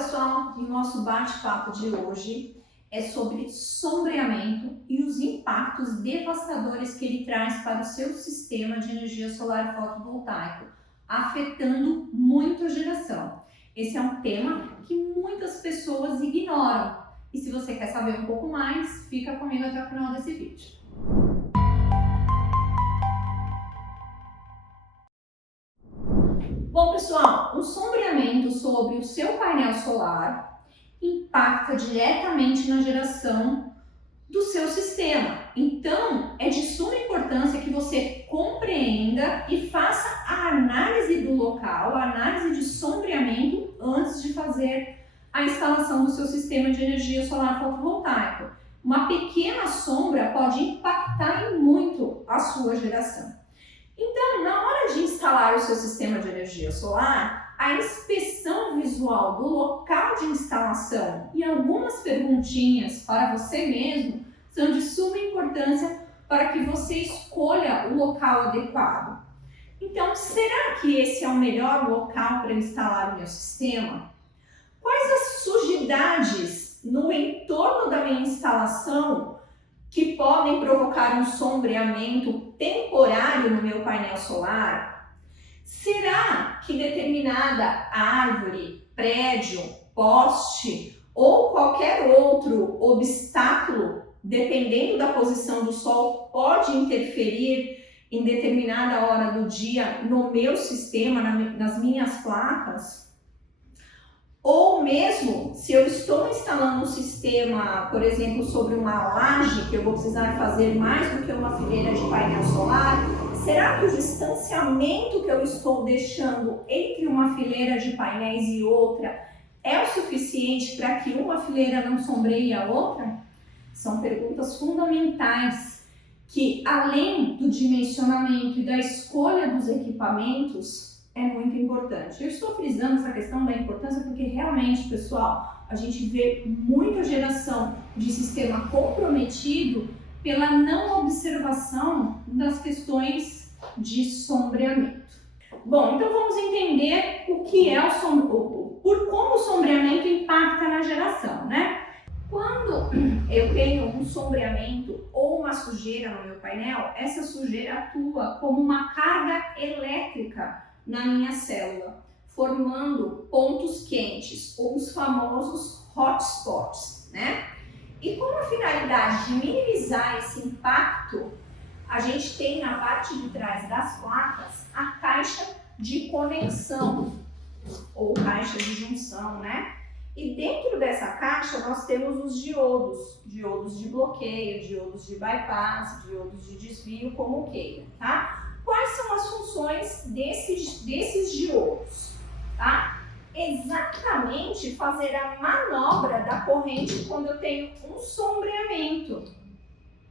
pessoal, o nosso bate-papo de hoje é sobre sombreamento e os impactos devastadores que ele traz para o seu sistema de energia solar fotovoltaico, afetando muito a geração. Esse é um tema que muitas pessoas ignoram. E se você quer saber um pouco mais, fica comigo até o final desse vídeo. Bom, pessoal, o sombreamento sobre o seu painel solar impacta diretamente na geração do seu sistema. Então, é de suma importância que você compreenda e faça a análise do local, a análise de sombreamento antes de fazer a instalação do seu sistema de energia solar fotovoltaico. Uma pequena sombra pode impactar em muito a sua geração. Então, na hora de instalar o seu sistema de energia solar, a inspeção visual do local de instalação e algumas perguntinhas para você mesmo são de suma importância para que você escolha o local adequado. Então, será que esse é o melhor local para instalar o meu sistema? Quais as sujidades no entorno da minha instalação que podem provocar um sombreamento temporário no meu painel solar? Será que determinada árvore, prédio, poste ou qualquer outro obstáculo, dependendo da posição do sol, pode interferir em determinada hora do dia no meu sistema, nas minhas placas? Ou mesmo, se eu estou instalando um sistema, por exemplo, sobre uma laje, que eu vou precisar fazer mais do que uma fileira de painel solar, será que o distanciamento que eu estou deixando entre uma fileira de painéis e outra é o suficiente para que uma fileira não sombreie a outra? São perguntas fundamentais que, além do dimensionamento e da escolha dos equipamentos, é muito importante. Eu estou frisando essa questão da importância porque realmente, pessoal, a gente vê muita geração de sistema comprometido pela não observação das questões de sombreamento. Bom, então vamos entender o que é por como o sombreamento impacta na geração, né? Quando eu tenho um sombreamento ou uma sujeira no meu painel, essa sujeira atua como uma carga elétrica na minha célula, formando pontos quentes, ou os famosos hotspots, né? E com a finalidade de minimizar esse impacto, a gente tem na parte de trás das placas a caixa de conexão, ou caixa de junção, né? E dentro dessa caixa nós temos os diodos, diodos de bloqueio, diodos de bypass, diodos de desvio, como queira, tá? Quais são as funções desses diodos? Tá? Exatamente fazer a manobra da corrente quando eu tenho um sombreamento,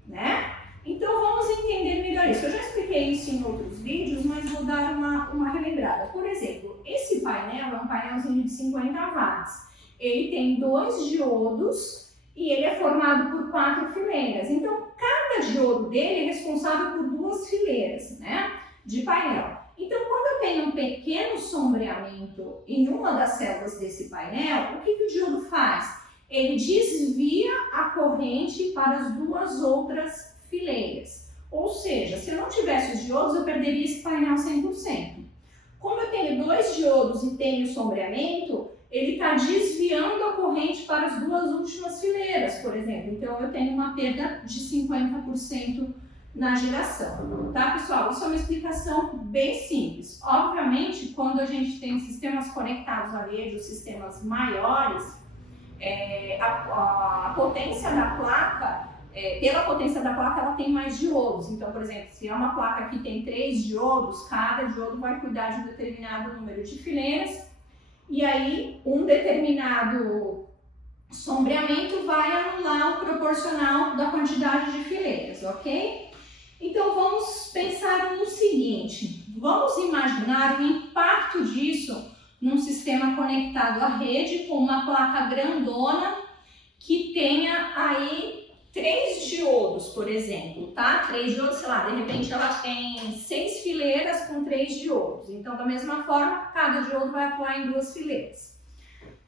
né? Então vamos entender melhor isso. Eu já expliquei isso em outros vídeos, mas vou dar uma relembrada. Por exemplo, esse painel é um painelzinho de 50 watts. Ele tem 2 diodos e ele é formado por 4 fileiras. Então, cada diodo dele é responsável por 2 fileiras, né, de painel. Então, quando eu tenho um pequeno sombreamento em uma das células desse painel, o que o diodo faz? Ele desvia a corrente para as 2 outras fileiras. Ou seja, se eu não tivesse os diodos, eu perderia esse painel 100%. Como eu tenho 2 diodos e tenho sombreamento, ele está desviando a corrente para as 2 últimas fileiras, por exemplo. Então, eu tenho uma perda de 50% na geração. Tá, pessoal? Isso é uma explicação bem simples. Obviamente, quando a gente tem sistemas conectados à rede, os sistemas maiores, a potência da placa, pela potência da placa, ela tem mais diodos. Então, por exemplo, se é uma placa que tem 3 diodos, cada diodo vai cuidar de um determinado número de fileiras. E aí, um determinado sombreamento vai anular o proporcional da quantidade de fileiras, ok? Então, vamos pensar no seguinte. Vamos imaginar o impacto disso num sistema conectado à rede com uma placa grandona que tenha aí 3 diodos, por exemplo, tá? 3 diodos, sei lá, de repente ela tem 6 fileiras com 3 diodos. Então, da mesma forma, cada diodo vai atuar em 2 fileiras.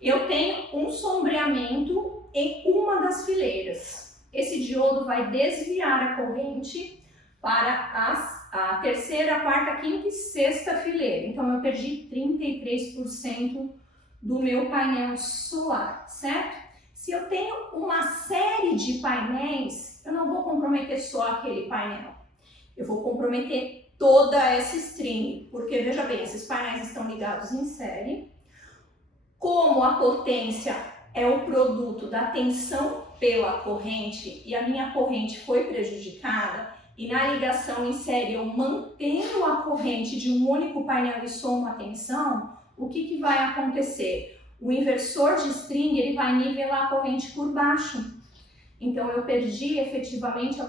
eu tenho um sombreamento em uma das fileiras. Esse diodo vai desviar a corrente para a terceira, quarta, quinta e sexta fileira. Então eu perdi 33% do meu painel solar, certo? Se eu tenho uma série de painéis, eu não vou comprometer só aquele painel. Eu vou comprometer toda essa string, porque veja bem, esses painéis estão ligados em série. Como a potência é o produto da tensão pela corrente e a minha corrente foi prejudicada, e na ligação em série eu mantenho a corrente de um único painel e somo a tensão, o que vai acontecer? O inversor de string ele vai nivelar a corrente por baixo. Então eu perdi efetivamente a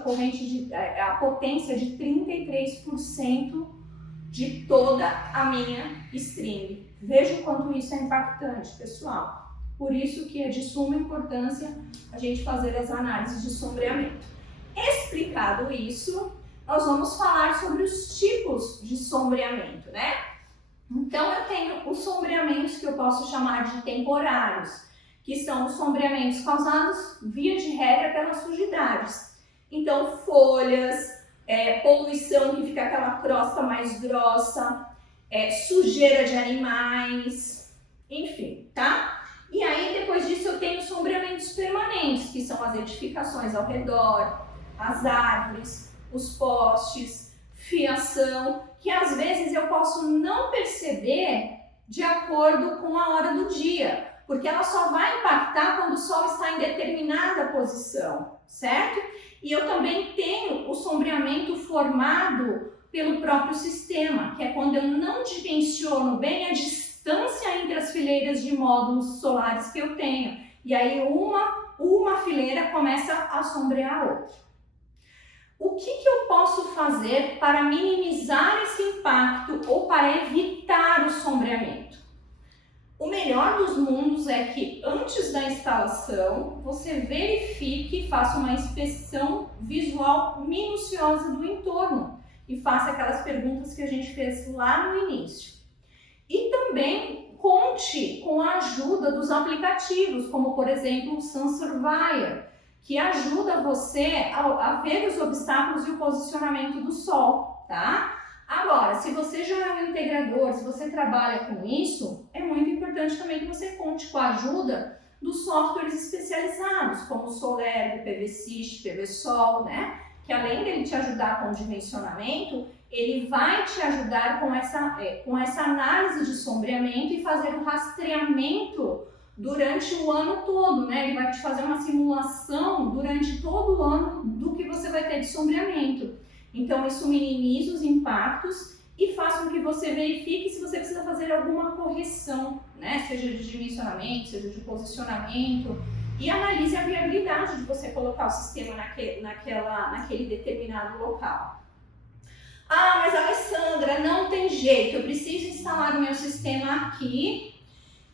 potência de 33% de toda a minha string. Veja o quanto isso é impactante, pessoal. Por isso que é de suma importância a gente fazer as análises de sombreamento. Explicado isso, nós vamos falar sobre os tipos de sombreamento, né? Então eu tenho os sombreamentos que eu posso chamar de temporários, que são os sombreamentos causados, via de regra, pelas sujidades. Então folhas, poluição que fica aquela crosta mais grossa, sujeira de animais, enfim, tá? E aí depois disso eu tenho sombreamentos permanentes, que são as edificações ao redor, as árvores, os postes, fiação, que às vezes eu posso não perceber de acordo com a hora do dia, porque ela só vai impactar quando o sol está em determinada posição, certo? E eu também tenho o sombreamento formado pelo próprio sistema, que é quando eu não dimensiono bem a distância entre as fileiras de módulos solares que eu tenho. E aí uma fileira começa a sombrear a outra. O que eu posso fazer para minimizar esse impacto ou para evitar o sombreamento? O melhor dos mundos é que antes da instalação você verifique e faça uma inspeção visual minuciosa do entorno e faça aquelas perguntas que a gente fez lá no início. E também conte com a ajuda dos aplicativos, como por exemplo o SunSurveyor, que ajuda você a ver os obstáculos e o posicionamento do sol, tá? Agora, se você já é um integrador, se você trabalha com isso, é muito importante também que você conte com a ajuda dos softwares especializados, como o Soler, o PVSys, PVSol, né? Que além dele te ajudar com o dimensionamento, ele vai te ajudar com essa análise de sombreamento e fazer o rastreamento durante o ano todo, né? Ele vai te fazer uma simulação durante todo o ano do que você vai ter de sombreamento. Então isso minimiza os impactos e faz com que você verifique se você precisa fazer alguma correção, né? Seja de dimensionamento, seja de posicionamento, e analise a viabilidade de você colocar o sistema naquele determinado local. Ah, mas Alessandra, não tem jeito, eu preciso instalar o meu sistema aqui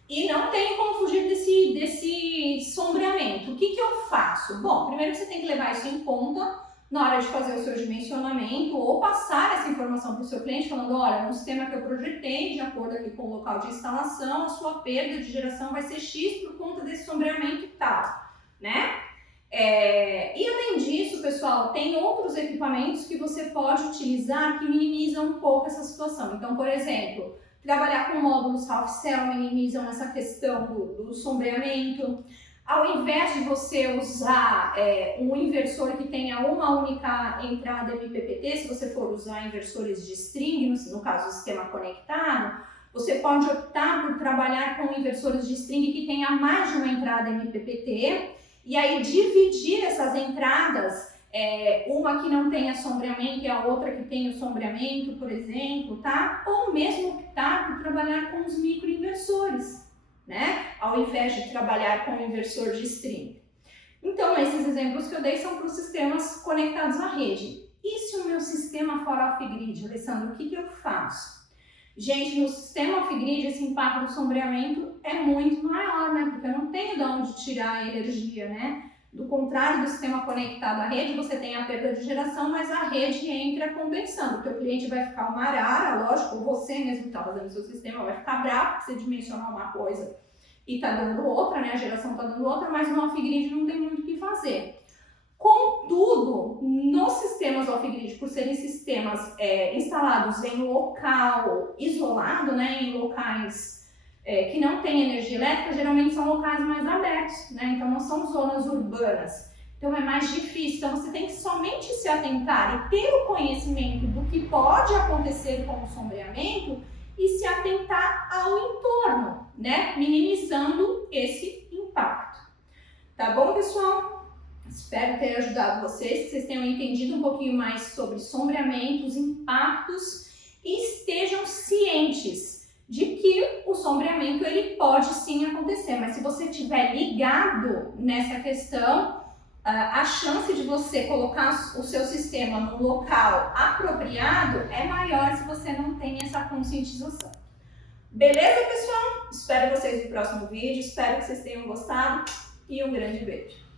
e não tenho como fugir desse sombreamento. O que eu faço? Bom, primeiro você tem que levar isso em conta na hora de fazer o seu dimensionamento ou passar essa informação para o seu cliente falando, olha, no sistema que eu projetei, de acordo aqui com o local de instalação, a sua perda de geração vai ser X por conta desse sombreamento e tal, né? E além disso, pessoal, tem outros equipamentos que você pode utilizar que minimizam um pouco essa situação. Então, por exemplo, trabalhar com módulos half cell minimizam essa questão do sombreamento. Ao invés de você usar um inversor que tenha uma única entrada MPPT, se você for usar inversores de string, no caso do sistema conectado, você pode optar por trabalhar com inversores de string que tenha mais de uma entrada MPPT e aí dividir essas entradas, uma que não tenha sombreamento e a outra que tenha o sombreamento, por exemplo, tá? Ou mesmo optar por trabalhar com os microinversores, né? Ao invés de trabalhar com o inversor de string. Então, esses exemplos que eu dei são para os sistemas conectados à rede. E se o meu sistema for off-grid, Alessandro, o que eu faço? Gente, no sistema off-grid, esse impacto do sombreamento é muito maior, né? Porque eu não tenho de onde tirar a energia, né? Do contrário do sistema conectado à rede, você tem a perda de geração, mas a rede entra compensando. Porque o cliente vai ficar uma arara, lógico, ou você mesmo que está fazendo o seu sistema vai ficar bravo porque você dimensionar uma coisa e tá dando outra, né? A geração tá dando outra, mas no off-grid não tem muito o que fazer. Contudo, nos sistemas off-grid, por serem sistemas instalados em local isolado, né, em locais que não têm energia elétrica, geralmente são locais mais abertos, né, então não são zonas urbanas. Então é mais difícil, então você tem que somente se atentar e ter o conhecimento do que pode acontecer com o sombreamento e se atentar ao entorno, né, minimizando esse impacto. Tá bom, pessoal? Espero ter ajudado vocês, que vocês tenham entendido um pouquinho mais sobre sombreamento, os impactos e estejam cientes de que o sombreamento ele pode sim acontecer, mas se você estiver ligado nessa questão, a chance de você colocar o seu sistema no local apropriado é maior se você não tem essa conscientização. Beleza, pessoal? Espero vocês no próximo vídeo, espero que vocês tenham gostado e um grande beijo!